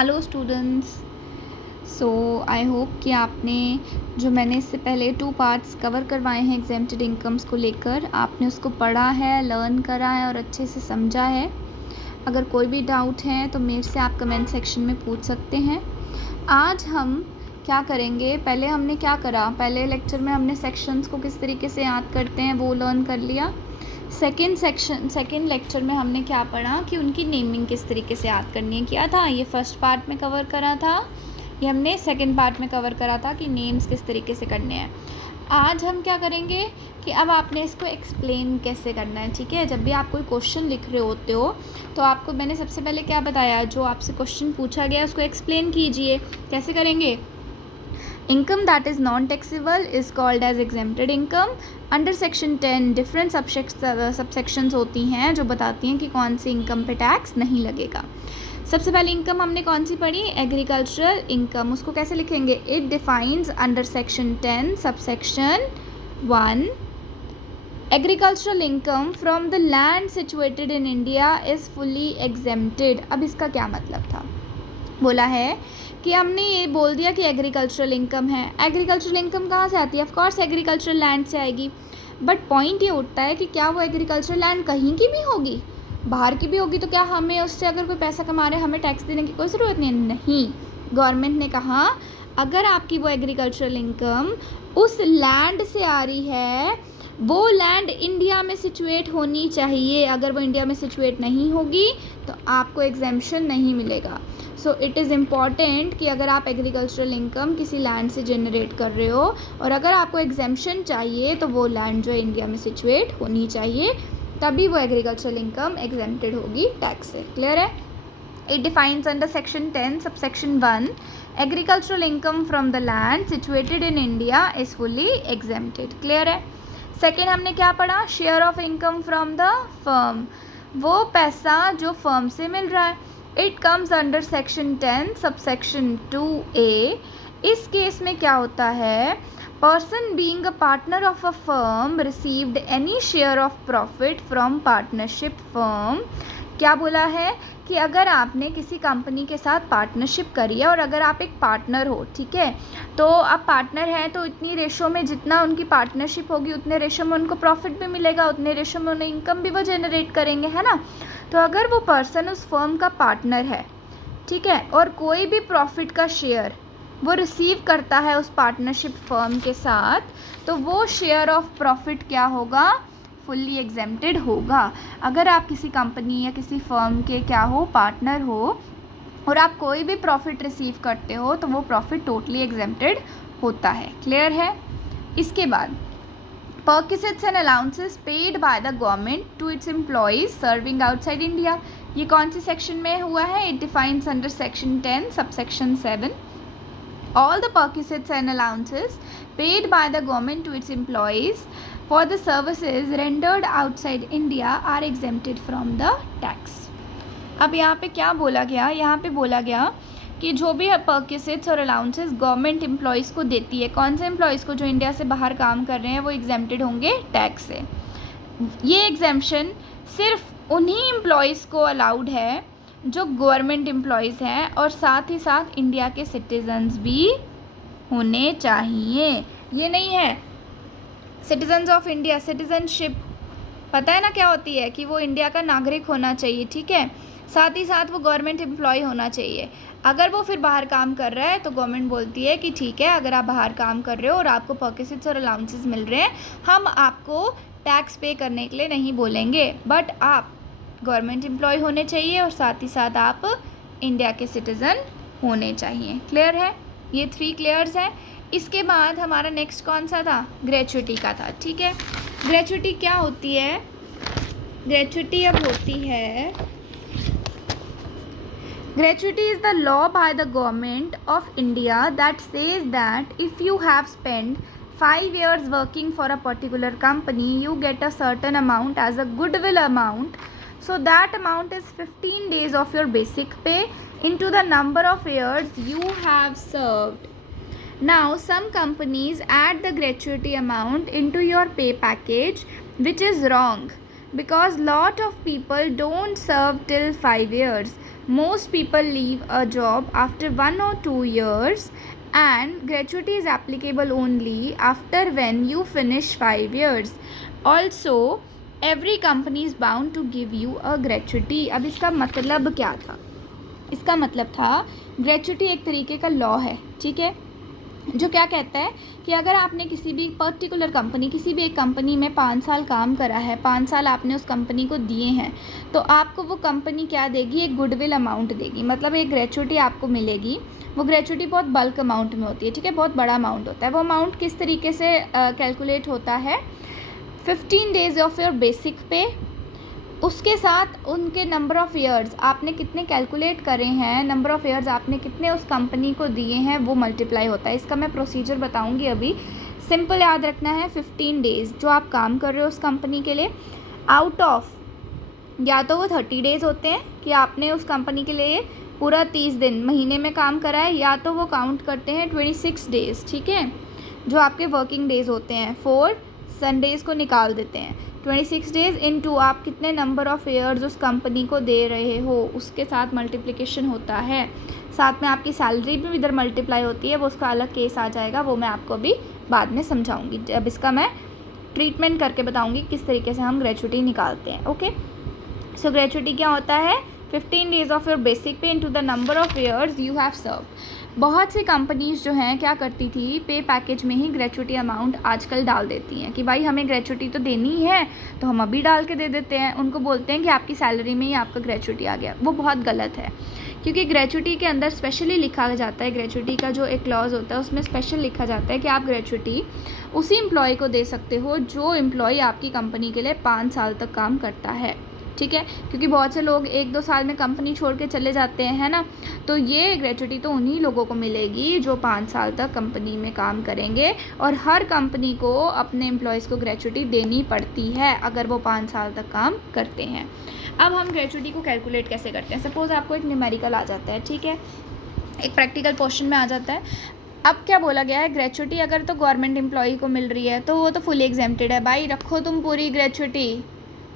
Hello students. So I hope कि आपने जो मैंने इससे पहले 2 पार्ट्स कवर करवाए हैं एग्जेम्प्टेड इनकम्स को लेकर, आपने उसको पढ़ा है, लर्न करा है और अच्छे से समझा है। अगर कोई भी डाउट है तो मेरे से आप कमेंट सेक्शन में पूछ सकते हैं। आज हम क्या करेंगे, पहले हमने क्या करा, पहले लेक्चर में हमने सेक्शंस को किस तरीके से याद करते हैं वो लर्न कर लिया। सेकेंड लेक्चर में हमने क्या पढ़ा कि उनकी नेमिंग किस तरीके से याद करनी है, किया था। ये फर्स्ट पार्ट में कवर करा था, ये हमने सेकेंड पार्ट में कवर करा था कि नेम्स किस तरीके से करने हैं। आज हम क्या करेंगे कि अब आपने इसको एक्सप्लेन कैसे करना है। ठीक है, जब भी आप कोई क्वेश्चन लिख रहे होते हो तो आपको मैंने सबसे पहले क्या बताया, जो आपसे क्वेश्चन पूछा गया उसको एक्सप्लेन कीजिए। कैसे करेंगे? Income that is non-taxable is called as exempted income. Under section 10 different subsections होती हैं जो बताती हैं कि कौन सी इनकम पे टैक्स नहीं लगेगा। सबसे पहले इनकम हमने कौन सी पढ़ी? Agricultural income. उसको कैसे लिखेंगे? It defines under section 10 subsection 1 agricultural income from the land situated in India is fully exempted. अब इसका क्या मतलब था? बोला है कि हमने ये बोल दिया कि एग्रीकल्चरल इनकम है। एग्रीकल्चरल इनकम कहाँ से आती है? ऑफ कोर्स एग्रीकल्चरल लैंड से आएगी। बट पॉइंट ये उठता है कि क्या वो एग्रीकल्चरल लैंड कहीं की भी होगी, बाहर की भी होगी, तो क्या हमें उससे अगर कोई पैसा कमा रहे हैं हमें टैक्स देने की कोई ज़रूरत नहीं। गवर्नमेंट ने कहा अगर आपकी वो एग्रीकल्चरल इनकम उस लैंड से आ रही है, वो लैंड इंडिया में सिचुएट होनी चाहिए। अगर वो इंडिया में सिचुएट नहीं होगी तो आपको एग्जेम्पशन नहीं मिलेगा। सो इट इज़ इम्पॉर्टेंट कि अगर आप एग्रीकल्चरल इनकम किसी लैंड से जनरेट कर रहे हो और अगर आपको एग्जेम्पशन चाहिए तो वो लैंड जो है इंडिया में सिचुएट होनी चाहिए, तभी वो एग्रीकल्चरल इनकम एग्जेम्प्टेड होगी टैक्स से। क्लियर है? It defines under section 10 subsection 1 agricultural income from the land situated in India is fully exempted. Clear है? सेकेंड हमने क्या पढ़ा? Share of income from the firm. वो पैसा जो फर्म से मिल रहा है, it comes under section 10 subsection 2A। इस केस में क्या होता है? Person being a partner of a firm received any share of profit from partnership firm. क्या बोला है कि अगर आपने किसी कंपनी के साथ पार्टनरशिप करी है और अगर आप एक पार्टनर हो, ठीक है, तो आप पार्टनर हैं तो इतनी रेशो में जितना उनकी पार्टनरशिप होगी उतने रेशो में उनको प्रॉफिट भी मिलेगा, उतने रेशो में उन्हें इनकम भी वो जनरेट करेंगे, है ना। तो अगर वो पर्सन उस फर्म का पार्टनर है, ठीक है, और कोई भी प्रॉफिट का शेयर वो रिसीव करता है उस पार्टनरशिप फर्म के साथ, तो वो शेयर ऑफ प्रॉफिट क्या होगा? फुल्ली एग्जेम्प्टेड होगा। अगर आप किसी कंपनी या किसी फर्म के क्या हो, पार्टनर हो, और आप कोई भी प्रॉफिट रिसीव करते हो तो वो प्रॉफिट टोटली एग्जेम्प्टेड होता है। क्लियर है? इसके बाद perquisites and allowances paid by the government to its employees serving outside India। ये कौन सी सेक्शन में हुआ है? It defines under section 10 subsection 7 all the perquisites and allowances paid by the government to its employees for the services rendered outside India are exempted from the tax। अब यहाँ पे क्या बोला गया? यहाँ पे बोला गया कि जो भी perquisites और allowances गवर्नमेंट एम्प्लॉयज़ को देती है, कौन से एम्प्लॉयज़ को? जो इंडिया से बाहर काम कर रहे हैं, वो एग्जेम्प्टेड होंगे टैक्स से। ये एग्जेम्पशन सिर्फ उन्हीं एम्प्लॉयज़ को अलाउड है जो गवर्नमेंट एम्प्लॉयज़ हैं और साथ ही साथ इंडिया के सिटीजन्स भी होने चाहिए। ये नहीं है सिटीजन्स ऑफ इंडिया, सिटीजनशिप पता है ना क्या होती है, कि वो इंडिया का नागरिक होना चाहिए, ठीक है, साथ ही साथ वो गवर्नमेंट एम्प्लॉय होना चाहिए। अगर वो फिर बाहर काम कर रहा है तो गवर्नमेंट बोलती है कि ठीक है, अगर आप बाहर काम कर रहे हो और आपको परक्विजिट्स और अलाउंसेस मिल रहे हैं, हम आपको टैक्स पे करने के लिए नहीं बोलेंगे, बट आप गवर्नमेंट एम्प्लॉय होने चाहिए और साथ ही साथ आप इंडिया के सिटीज़न होने चाहिए। क्लियर है? ये 3 क्लियर्स हैं। इसके बाद हमारा नेक्स्ट कौन सा था? ग्रेचुइटी का था। ठीक है, ग्रेचुइटी क्या होती है? ग्रेचुइटी अब होती है, gratuity is the law by the government of India that says that if you have spent 5 years working for a particular company, you get a certain amount as a goodwill amount. So that amount is 15 days of your basic pay into the number of years you have served. Now some companies add the gratuity amount into your pay package, which is wrong because lot of people don't serve till 5 years. Most people leave a job after 1 or 2 years, and gratuity is applicable only after when you finish 5 years. Also, every company is bound to give you a gratuity. अब इसका मतलब क्या था? इसका मतलब था gratuity एक तरीके का लॉ है, ठीक है, जो क्या कहता है कि अगर आपने किसी भी पर्टिकुलर कंपनी, किसी भी एक कंपनी में 5 साल काम करा है, 5 साल आपने उस कंपनी को दिए हैं, तो आपको वो कंपनी क्या देगी, एक गुडविल अमाउंट देगी, मतलब एक ग्रेचुटी आपको मिलेगी। वो ग्रेचुटी बहुत बल्क अमाउंट में होती है, ठीक है, बहुत बड़ा अमाउंट होता है। वो अमाउंट किस तरीके से कैलकुलेट होता है, 15 डेज ऑफ योर बेसिक पे, उसके साथ उनके नंबर ऑफ़ ईयर्स आपने कितने कैलकुलेट करे हैं, नंबर ऑफ़ ईयर्स आपने कितने उस कंपनी को दिए हैं, वो मल्टीप्लाई होता है। इसका मैं प्रोसीजर बताऊंगी अभी। सिंपल याद रखना है, 15 डेज़ जो आप काम कर रहे हो उस कंपनी के लिए, आउट ऑफ या तो वो 30 डेज़ होते हैं कि आपने उस कंपनी के लिए पूरा 30 दिन महीने में काम करा है, या तो वो काउंट करते हैं 26 डेज़, ठीक है, जो आपके वर्किंग डेज़ होते हैं। 4 संडेज़ को निकाल देते हैं। 26 डेज़ इनटू आप कितने नंबर ऑफ़ ईयर्स उस कंपनी को दे रहे हो, उसके साथ मल्टीप्लिकेशन होता है। साथ में आपकी सैलरी भी इधर मल्टीप्लाई होती है, वो उसका अलग केस आ जाएगा, वो मैं आपको अभी बाद में समझाऊंगी। अब इसका मैं ट्रीटमेंट करके बताऊंगी किस तरीके से हम ग्रेचुटी निकालते हैं। ओके, सो ग्रेचुटी क्या होता है, 15 days of your basic pay into the number of years you have serve. बहुत सी कंपनीज़ जो हैं क्या करती थी, पे पैकेज में ही ग्रेचुटी अमाउंट आजकल डाल देती हैं कि भाई हमें ग्रेचुटी तो देनी है तो हम अभी डाल के दे देते हैं। उनको बोलते हैं कि आपकी सैलरी में ही आपका ग्रेचुटी आ गया। वो बहुत गलत है, क्योंकि ग्रेचुटी के अंदर स्पेशली लिखा जाता है, ग्रेचुटी का जो एक क्लॉज होता है उसमें स्पेशल लिखा जाता है कि आप ग्रेचुटी उसी एम्प्लॉय को दे सकते हो जो एम्प्लॉय आपकी कंपनी के लिए 5 साल तक काम करता है, ठीक है, क्योंकि बहुत से लोग 1-2 साल में कंपनी छोड़ के चले जाते हैं, है ना, तो ये ग्रेचुटी तो उन्हीं लोगों को मिलेगी जो 5 साल तक कंपनी में काम करेंगे। और हर कंपनी को अपने एम्प्लॉयज़ को ग्रेचुटी देनी पड़ती है अगर वो 5 साल तक काम करते हैं। अब हम ग्रेचुटी को कैलकुलेट कैसे करते हैं। सपोज़ आपको एक न्यूमेरिकल आ जाता है, ठीक है, एक प्रैक्टिकल क्वेश्चन में आ जाता है। अब क्या बोला गया है, ग्रेचुटी अगर तो गवर्नमेंट एम्प्लॉई को मिल रही है तो वो तो फुली एग्जेम्प्टेड है। भाई रखो तुम पूरी ग्रेचुटी,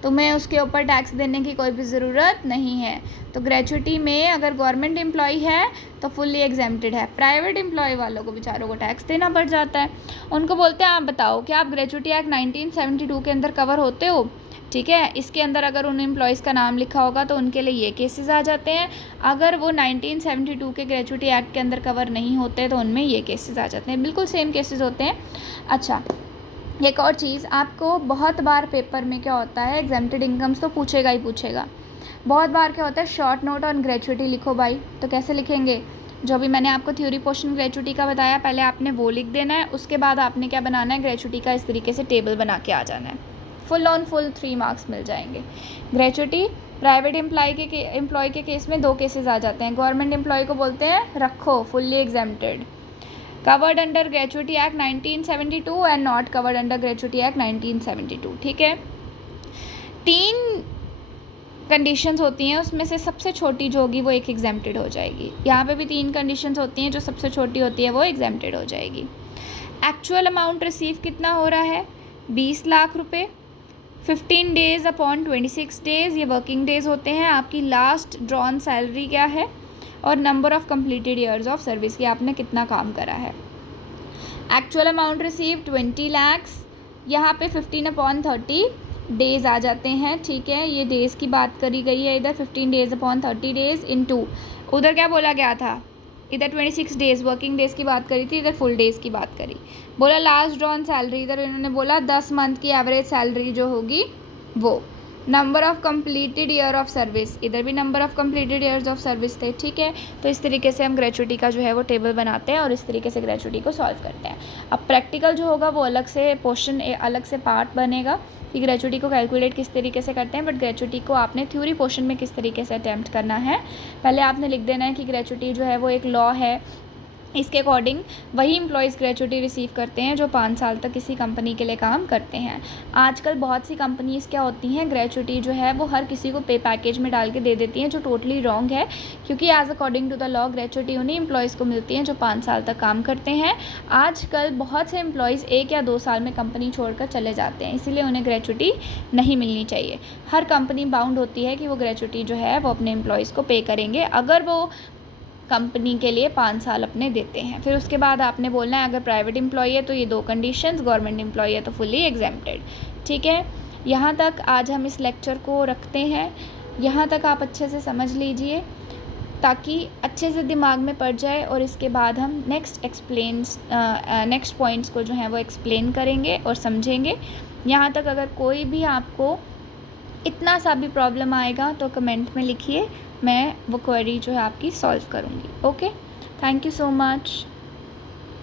तुम्हें उसके ऊपर टैक्स देने की कोई भी ज़रूरत नहीं है। तो ग्रेचुटी में अगर गवर्नमेंट एम्प्लॉई है तो फुल्ली एग्जेम्प्टेड है। प्राइवेट एम्प्लॉय वालों को बेचारों को टैक्स देना पड़ जाता है। उनको बोलते हैं आप बताओ क्या आप ग्रेचुटी एक्ट 1972 के अंदर कवर होते हो, ठीक है। इसके अंदर अगर उन एम्प्लॉयज़ का नाम लिखा होगा तो उनके लिए ये केसेस आ जाते हैं। अगर वो 1972 के ग्रेचुटी एक्ट के अंदर कवर नहीं होते तो उनमें ये केसेस आ जाते हैं। बिल्कुल सेम केसेस होते हैं। अच्छा, एक और चीज़, आपको बहुत बार पेपर में क्या होता है, एग्जेम्प्टेड इनकम्स तो पूछेगा ही पूछेगा। बहुत बार क्या होता है, शॉर्ट नोट ऑन ग्रेचुटी लिखो भाई। तो कैसे लिखेंगे, जो भी मैंने आपको थ्योरी पोर्शन ग्रेचुटी का बताया, पहले आपने वो लिख देना है, उसके बाद आपने क्या बनाना है, ग्रेचुटी का इस तरीके से टेबल बना के आ जाना है। फुल ऑन फुल 3 मार्क्स मिल जाएंगे। ग्रेचुटी प्राइवेट एम्प्लॉय के केस में 2 केसेस आ जाते हैं। गवर्नमेंट एम्प्लॉय को बोलते हैं रखो fully exempted, covered under gratuity act 1972 and not covered under gratuity act 1972, ठीक है। 3 कंडीशंस होती हैं, उसमें से सबसे छोटी जो होगी वो एक एग्जेम्प्टेड हो जाएगी। यहाँ पे भी 3 कंडीशंस होती हैं, जो सबसे छोटी होती है वो एग्जेम्प्टेड हो जाएगी। एक्चुअल अमाउंट रिसीव कितना हो रहा है, 20 लाख रुपए। 15 डेज़ अपॉन 26 डेज़ ये वर्किंग डेज़ होते हैं। आपकी लास्ट ड्रॉन सैलरी क्या है, और number of completed years of service की आपने कितना काम करा है। एक्चुअल अमाउंट रिसीव 20 लाख्स, यहाँ पे 15/30 डेज़ आ जाते हैं, ठीक है। ये डेज़ की बात करी गई है इधर, 15 डेज़ अपॉन 30 डेज़ इनटू, उधर क्या बोला गया था, इधर 26 डेज़ वर्किंग डेज़ की बात करी थी, इधर फुल डेज़ की बात करी। बोला लास्ट ड्रॉन सैलरी, इधर इन्होंने बोला 10 मंथ की एवरेज सैलरी जो होगी वो। Number of completed year of service, इधर भी number of completed years of service थे, ठीक है। तो इस तरीके से हम ग्रेचुटी का जो है वो टेबल बनाते हैं और इस तरीके से ग्रेचुटी को सॉल्व करते हैं। अब प्रैक्टिकल जो होगा वो अलग से पोर्शन, अलग से पार्ट बनेगा कि ग्रेचुटी को कैलकुलेट किस तरीके से करते हैं। बट ग्रेचुटी को आपने थ्योरी पोर्शन में किस तरीके से अटैम्प्ट करना है, पहले आपने लिख देना है कि ग्रेचुटी जो है वो एक लॉ है इसके अकॉर्डिंग वही एम्प्लॉयज़ ग्रेचुइटी रिसीव करते हैं जो 5 साल तक किसी कंपनी के लिए काम करते हैं। आजकल बहुत सी कंपनीज़ क्या होती हैं, ग्रेचुइटी जो है वो हर किसी को पे पैकेज में डाल के दे देती हैं, जो टोटली रॉन्ग है, क्योंकि as according to the law gratuity उन्हीं एम्प्लॉयज़ को मिलती हैं जो 5 साल तक काम करते हैं। आजकल बहुत से एम्प्लॉयज़ 1 या 2 साल में कंपनी छोड़कर चले जाते हैं, इसीलिए उन्हें ग्रेचुइटी नहीं मिलनी चाहिए। हर कंपनी बाउंड होती है कि वो ग्रेचुइटी जो है वो अपने एम्प्लॉयज़ को पे करेंगे, अगर वो कंपनी के लिए 5 साल अपने देते हैं। फिर उसके बाद आपने बोलना है, अगर प्राइवेट एम्प्लॉई है तो ये 2 कंडीशंस, गवर्नमेंट एम्प्लॉई है तो फुली एग्जेम्प्टेड। ठीक है, यहाँ तक आज हम इस लेक्चर को रखते हैं। यहाँ तक आप अच्छे से समझ लीजिए ताकि अच्छे से दिमाग में पड़ जाए, और इसके बाद हम नेक्स्ट पॉइंट्स को जो है वो एक्सप्लेन करेंगे और समझेंगे। यहाँ तक अगर कोई भी आपको इतना सा भी प्रॉब्लम आएगा तो कमेंट में लिखिए, मैं वो क्वेरी जो है आपकी सॉल्व करूँगी। Okay, thank you so much.